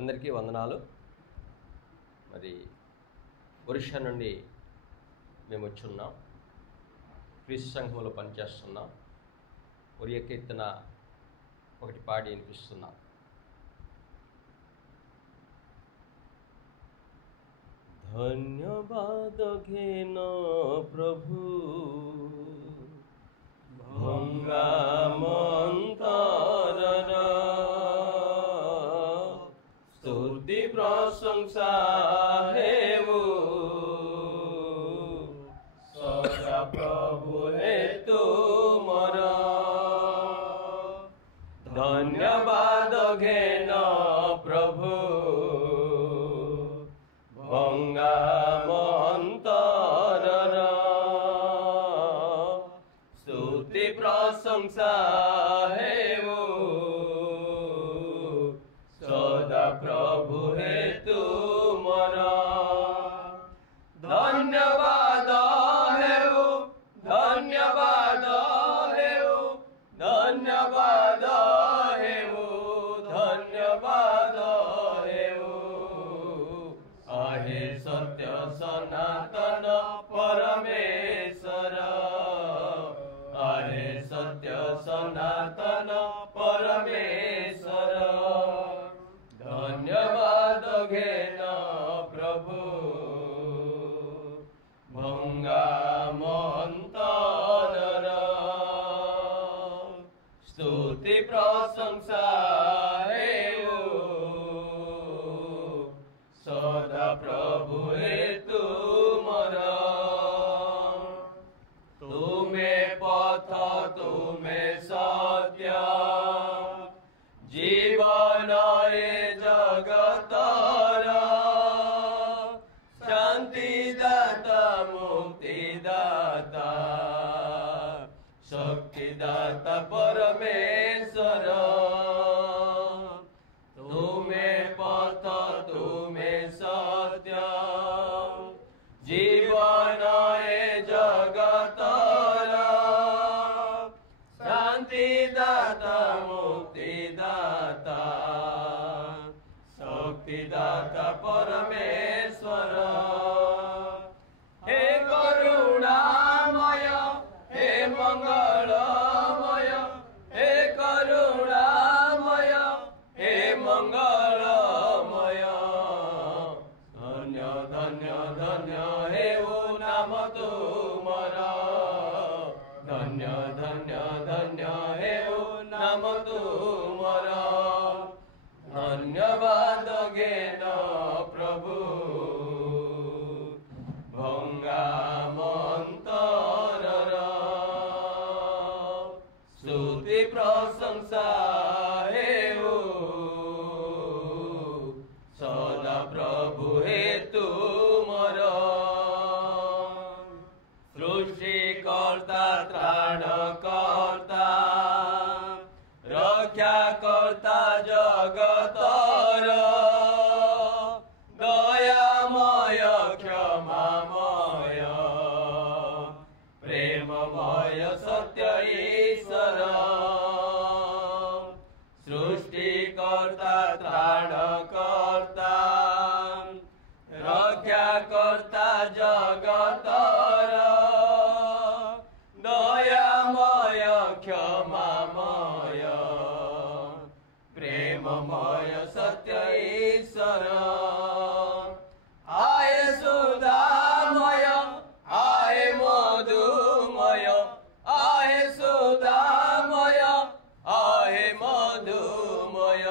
అందరికీ వందనాలు. మరి ఒరిస్సా నుండి మేము వచ్చున్నాం. క్రీస్తు సంఘంలో పనిచేస్తున్నాం. ఒరియా కీర్తన ఒకటి పాడి వినిపిస్తున్నాం. ধন্যবাদ ঘেন প্রভু ভঙ্গা মন্তরর স্তুতি প্রশংসা হেউ সদা প্রভু হে তুমর ধন্যবাদ ঘেন প্রভু ভঙ্গা মন্তরর স্তুতি প্রশংসা হেউ সদা প্রভু হে তুমর ধন্যবাদ হেউ ধন্যবাদ হেউ ধন্যবাদ হেউ ধন্যবাদ হেউ आहे सत्य सनातन परमेश्वर आहे सत्य सनातन परमेश्वर धन्यवाद घेन प्रभु भंगा मंतरर स्तुति प्रशंसा सदा प्रभु हे तुमर तुमे पथ तुमे सत्य जीवन ए जगतर शांति दाता मुक्ति दाता शक्ति दाता परमेश्वर तुमे पथ तुमे सत्य जीवन ए जगतर शांति दाता मुक्ति दाता शक्ति दाता परमेश्वर हे करुणामय हे मंगलमय हे करुणामय हे मंगलमय धन्य धन्य धन्य हे ओ नाम तुमर धन्य धन्य धन्य हे ओ नाम तुमर धन्यवाद घेन प्रभु भंगा मंतरर स्तुति प्रशंसा सदा प्रभु हे तुमर सृष्टिकर्ता त्राणकर्ता रक्षाकर्ता जगतर दयामय क्षमामय प्रेममय सत्य ईश्वर सृष्टिकर्ता त्राणकर्ता रक्षाकर्ता जगतर दयामय क्षमामय प्रेममय सत्य ईश्वर आए सुधामय आए मधुमय आए सुधामय आहे मधुमय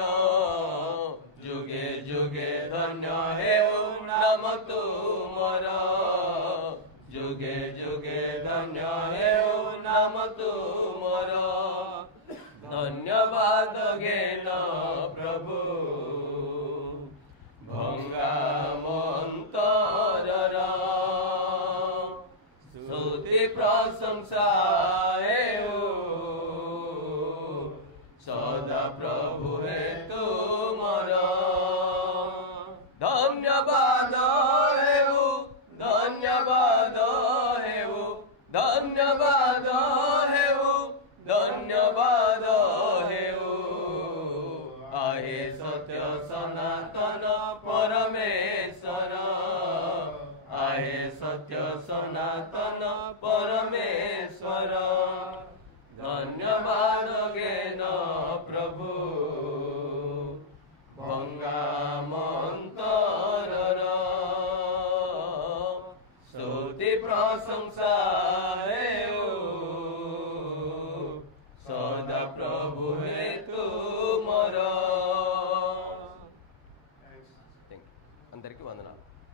जुगे जुगे धन्य हे नाम तुमर जुगे जुगे धन्य हे नाम तुमर धन्यवाद घेन प्रभु भंगा मंतरर स्तुति प्रशंसा सदा प्रभु हे तुमर धन्यवाद हेउ धन्यवाद हेउ धन्यवाद हेउ धन्यवाद हेउ आहे सत्य सनातन परमेश्वर आहे सत्य सनातन परमेश्वर